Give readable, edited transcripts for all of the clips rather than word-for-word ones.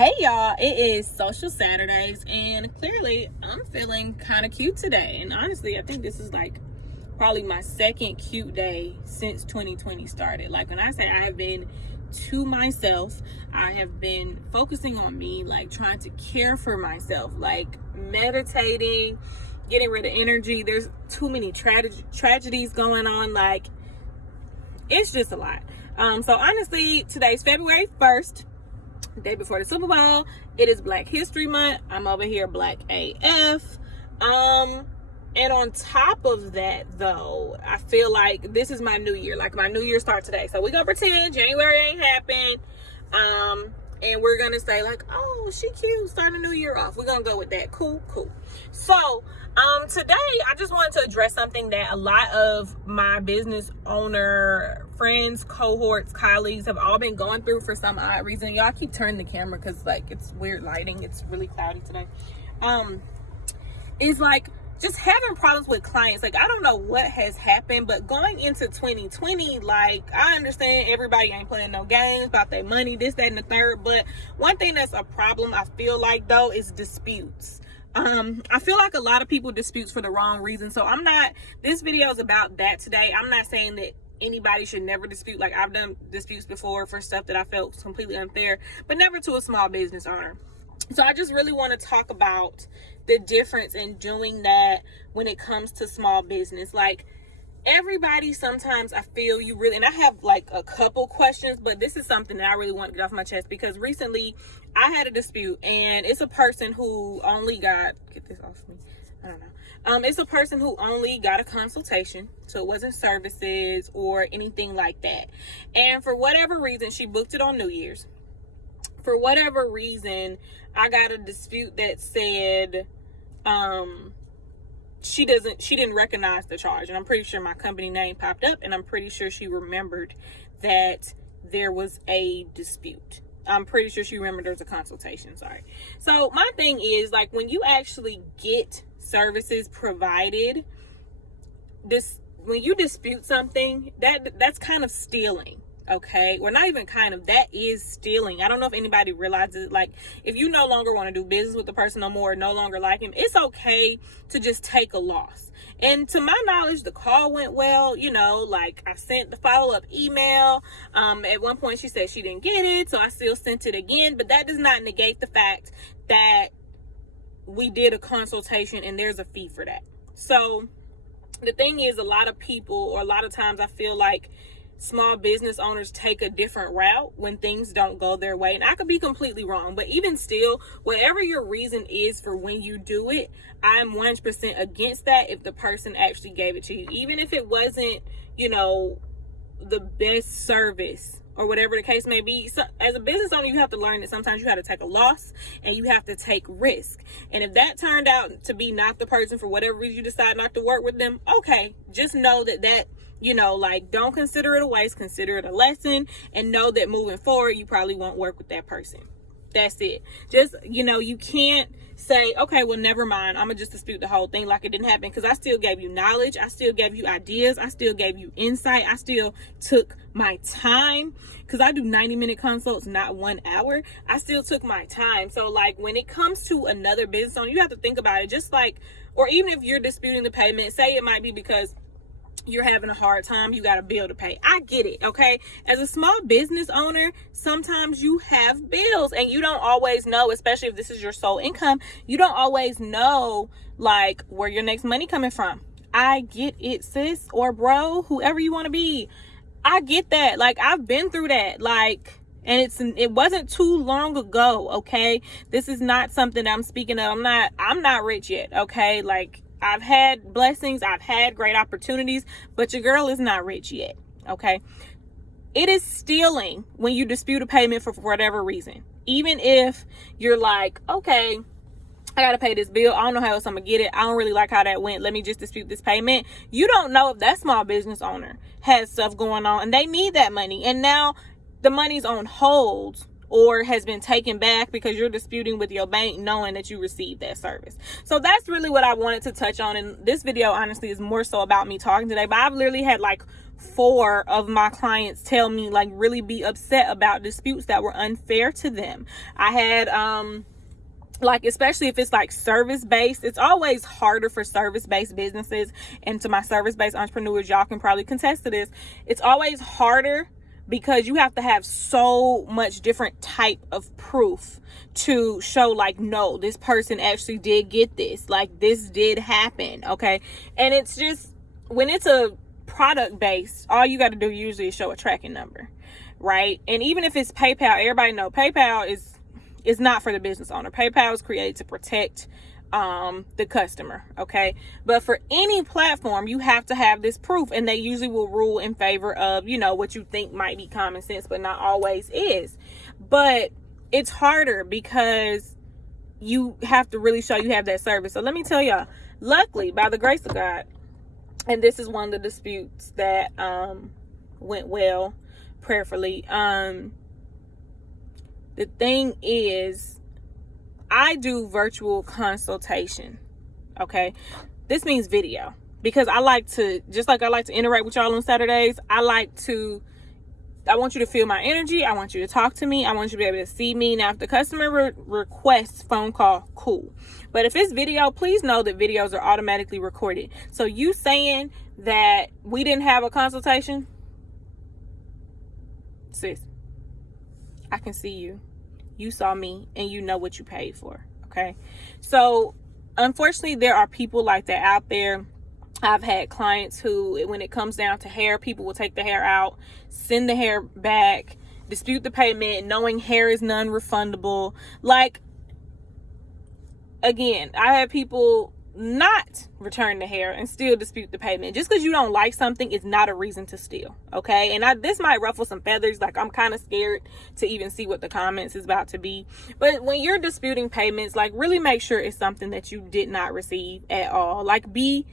Hey y'all, it is Social Saturdays and clearly I'm feeling kind of cute today. And honestly, I think this is like probably my second cute day since 2020 started. Like when I say I have been to myself, I have been focusing on me, like trying to care for myself, like meditating, getting rid of energy. There's too many tragedies going on. Like it's just a lot. So honestly, today's February 1st. Day before the Super Bowl. It is Black History Month. I'm over here Black AF. And on top of that though, I feel like this is my new year. Like my new year start today. So we're gonna pretend January ain't happened. And we're gonna say like, oh, she cute, start a new year off. We're gonna go with that. Cool. So today I just wanted to address something that a lot of my business owner friends, cohorts, colleagues have all been going through for some odd reason. Y'all keep turning the camera because like it's weird lighting. It's really cloudy today. Is like just having problems with clients. Like I don't know what has happened, but going into 2020, like I understand everybody ain't playing no games about their money, this, that, and the third. But one thing that's a problem I feel like though is disputes. I feel like a lot of people disputes for the wrong reason. So this video is about that today. I'm not saying that anybody should never dispute. Like I've done disputes before for stuff that I felt was completely unfair, but never to a small business owner. So I just really want to talk about the difference in doing that when it comes to small business. Like everybody, sometimes I feel you really, and I have like a couple questions, but this is something that I really want to get off my chest because recently I had a dispute and it's a person who only got, get this off me, I don't know. It's a person who only got a consultation, so it wasn't services or anything like that. And for whatever reason, she booked it on New Year's. For whatever reason, I got a dispute that said she didn't recognize the charge. And I'm pretty sure my company name popped up and I'm pretty sure she remembered that there was a dispute. I'm pretty sure she remembered there was a consultation, sorry. So my thing is like when you actually get services provided, when you dispute something, that's kind of stealing. Okay, or not even kind of, that is stealing. I don't know if anybody realizes it. Like if you no longer want to do business with the person no more, no longer like him, it's okay to just take a loss. And to my knowledge, the call went well. You know, like I sent the follow-up email. At one point she said she didn't get it, so I still sent it again, but that does not negate the fact that we did a consultation and there's a fee for that. So the thing is, a lot of people, or a lot of times I feel like small business owners take a different route when things don't go their way. And I could be completely wrong, but even still, whatever your reason is for when you do it, I'm 100% against that if the person actually gave it to you. Even if it wasn't, you know, the best service or whatever the case may be. So as a business owner, you have to learn that sometimes you have to take a loss and you have to take risk. And if that turned out to be not the person for whatever reason you decide not to work with them, okay, just know that you know, like don't consider it a waste, consider it a lesson, and know that moving forward, you probably won't work with that person. That's it. Just, you know, you can't say, okay, well, never mind. I'm gonna just dispute the whole thing like it didn't happen, because I still gave you knowledge. I still gave you ideas. I still gave you insight. I still took my time, because I do 90-minute consults, not 1 hour. I still took my time. So like when it comes to another business owner, you have to think about it. Just like, or even if you're disputing the payment, say it might be because you're having a hard time, you got a bill to pay. I get it, okay? As a small business owner, sometimes you have bills and you don't always know, especially if this is your sole income, you don't always know like where your next money coming from. I get it, sis or bro, whoever you want to be. I get that. Like I've been through that. Like, and it wasn't too long ago, okay? This is not something that I'm speaking of. I'm not rich yet, okay? Like I've had blessings, I've had great opportunities, but your girl is not rich yet, okay? It is stealing when you dispute a payment for whatever reason. Even if you're like, okay, I gotta pay this bill, I don't know how else I'm gonna get it, I don't really like how that went, let me just dispute this payment. You don't know if that small business owner has stuff going on and they need that money, and now the money's on hold or has been taken back because you're disputing with your bank knowing that you received that service. So that's really what I wanted to touch on. And this video honestly is more so about me talking today, but I've literally had like 4 of my clients tell me, like, really be upset about disputes that were unfair to them. I had like, especially if it's like service based, it's always harder for service based businesses. And to my service based entrepreneurs, y'all can probably contest to this. It's always harder because you have to have so much different type of proof to show, like, no, this person actually did get this, like, this did happen. Okay. And it's just, when it's a product based, all you got to do usually is show a tracking number, right? And even if it's PayPal, everybody know PayPal is not for the business owner. PayPal is created to protect the customer, okay? But for any platform, you have to have this proof, and they usually will rule in favor of, you know, what you think might be common sense, but not always is. But it's harder because you have to really show you have that service. So let me tell y'all, luckily, by the grace of God, and this is one of the disputes that went well, prayerfully. The thing is, I do virtual consultation, okay? This means video, because I like to, just like I like to interact with y'all on Saturdays, I want you to feel my energy. I want you to talk to me. I want you to be able to see me. Now, if the customer requests phone call, cool. But if it's video, please know that videos are automatically recorded. So you saying that we didn't have a consultation, sis, I can see you. You saw me, and you know what you paid for, okay? So, unfortunately, there are people like that out there. I've had clients who, when it comes down to hair, people will take the hair out, send the hair back, dispute the payment, knowing hair is non-refundable. Like, again, I have people not return the hair and still dispute the payment. Just because you don't like something is not a reason to steal, okay? And this might ruffle some feathers. Like, I'm kind of scared to even see what the comments is about to be. But when you're disputing payments, like, really make sure it's something that you did not receive at all. Like, be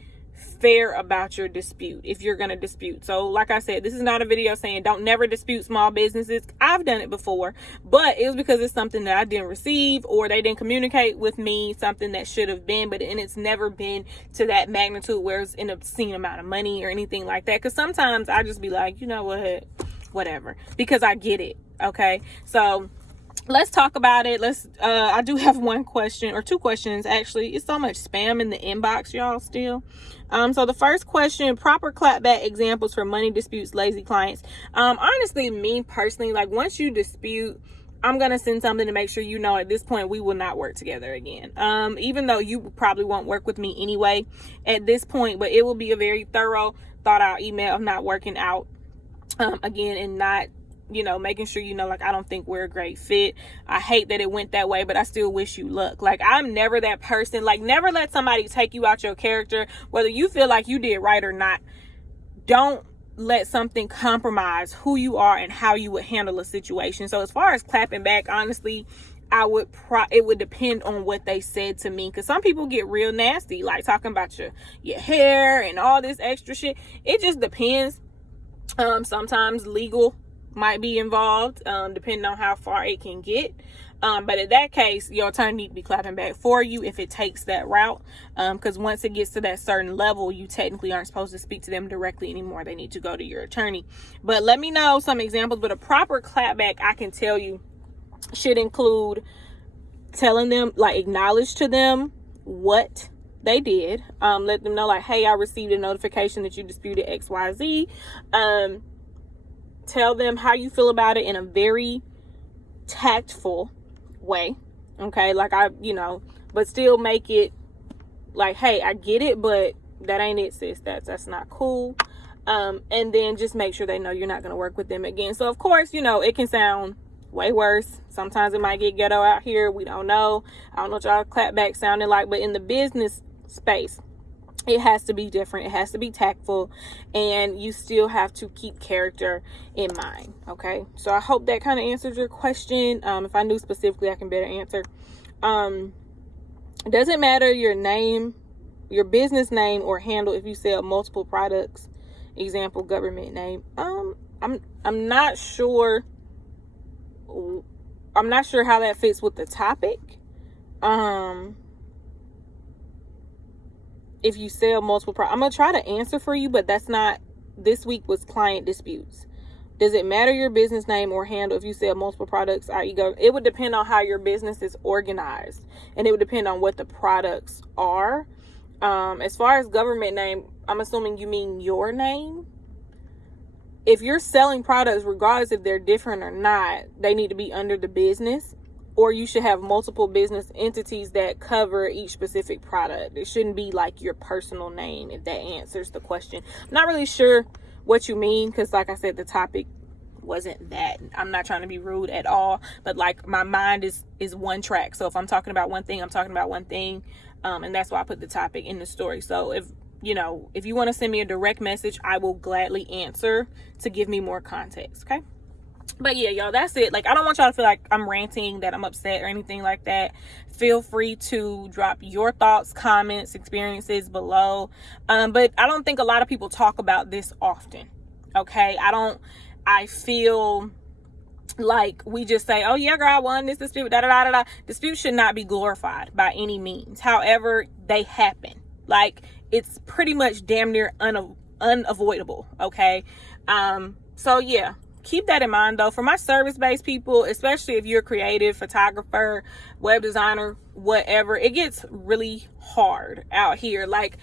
fair about your dispute if you're going to dispute. So like I said, this is not a video saying don't never dispute small businesses. I've done it before, but it was because it's something that I didn't receive, or they didn't communicate with me something that should have been, and it's never been to that magnitude where it's an obscene amount of money or anything like that. Because sometimes I just be like, you know what, whatever, because I get it. Okay, so let's talk about it. I do have one question, or two questions actually. It's so much spam in the inbox, y'all, still. So the first question: proper clapback examples for money disputes, lazy clients. Honestly, me personally, like, once you dispute, I'm gonna send something to make sure you know at this point we will not work together again. Even though you probably won't work with me anyway at this point, but it will be a very thorough, thought out email of not working out again, and not, you know, making sure, you know, like, I don't think we're a great fit. I hate that it went that way, but I still wish you luck. Like, I'm never that person. Like, never let somebody take you out your character, whether you feel like you did right or not. Don't let something compromise who you are and how you would handle a situation. So as far as clapping back, honestly, it would depend on what they said to me, because some people get real nasty, like talking about your hair and all this extra shit. It just depends. Sometimes legal might be involved, depending on how far it can get. But in that case, your attorney need to be clapping back for you if it takes that route. Because once it gets to that certain level, you technically aren't supposed to speak to them directly anymore. They need to go to your attorney. But let me know some examples. But a proper clapback, I can tell you, should include telling them, like, acknowledge to them what they did. Let them know, like, hey, I received a notification that you disputed XYZ. Tell them how you feel about it in a very tactful way. Okay, like, but still make it like, hey, I get it, but that ain't it, sis. That's not cool. And then just make sure they know you're not going to work with them again. So of course, you know, it can sound way worse. Sometimes it might get ghetto out here. We don't know. I don't know what y'all clapback sounding like, but in the business space, it has to be different. It has to be tactful, and you still have to keep character in mind. Okay, so I hope that kind of answers your question. If I knew specifically, I can better answer. It doesn't matter your name, your business name or handle if you sell multiple products. Example, government name. I'm not sure. I'm not sure how that fits with the topic. If you sell multiple products, I'm gonna try to answer for you, but that's not this week was client disputes. Does it matter your business name or handle if you sell multiple products, i.e. It would depend on how your business is organized, and it would depend on what the products are. As far as government name, I'm assuming you mean your name. If you're selling products, regardless if they're different or not, they need to be under the business, or you should have multiple business entities that cover each specific product. It shouldn't be like your personal name, if that answers the question. I'm not really sure what you mean, because like I said, the topic wasn't that. I'm not trying to be rude at all, but like my mind is one track. So if I'm talking about one thing, I'm talking about one thing, and that's why I put the topic in the story. So if you want to send me a direct message, I will gladly answer to give me more context. Okay. But yeah, y'all, that's it. Like, I don't want y'all to feel like I'm ranting, that I'm upset or anything like that. Feel free to drop your thoughts, comments, experiences below. But I don't think a lot of people talk about this often. Okay. I feel like we just say, oh yeah, girl, I won this dispute, da da da da. Disputes should not be glorified by any means. However, they happen. Like, it's pretty much damn near unavoidable. Okay. So yeah. Keep that in mind though. For my service-based people, especially if you're a creative, photographer, web designer, whatever, it gets really hard out here. Like,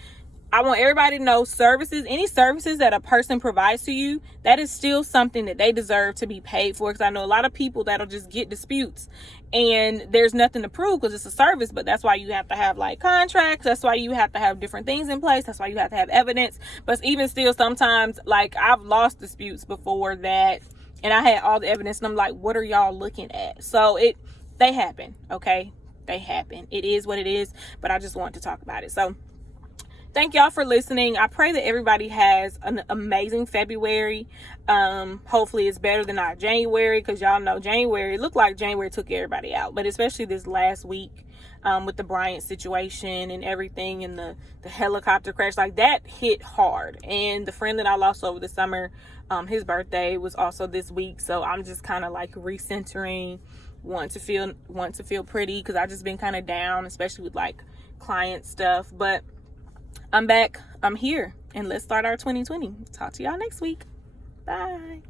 I want everybody to know any services that a person provides to you, that is still something that they deserve to be paid for. Because I know a lot of people that'll just get disputes and there's nothing to prove because it's a service. But that's why you have to have like contracts. That's why you have to have different things in place. That's why you have to have evidence. But even still, sometimes, like, I've lost disputes before that, and I had all the evidence, and I'm like, what are y'all looking at? So they happen. Okay. They happen. It is what it is, but I just want to talk about it. So thank y'all for listening. I pray that everybody has an amazing February. Hopefully it's better than our January, because y'all know January, it looked like January took everybody out. But especially this last week with the Bryant situation and everything, and the helicopter crash, like, that hit hard. And the friend that I lost over the summer, his birthday was also this week. So I'm just kind of like recentering, want to feel pretty, because I've just been kind of down, especially with like client stuff. But I'm back. I'm here. And let's start our 2020. Talk to y'all next week. Bye.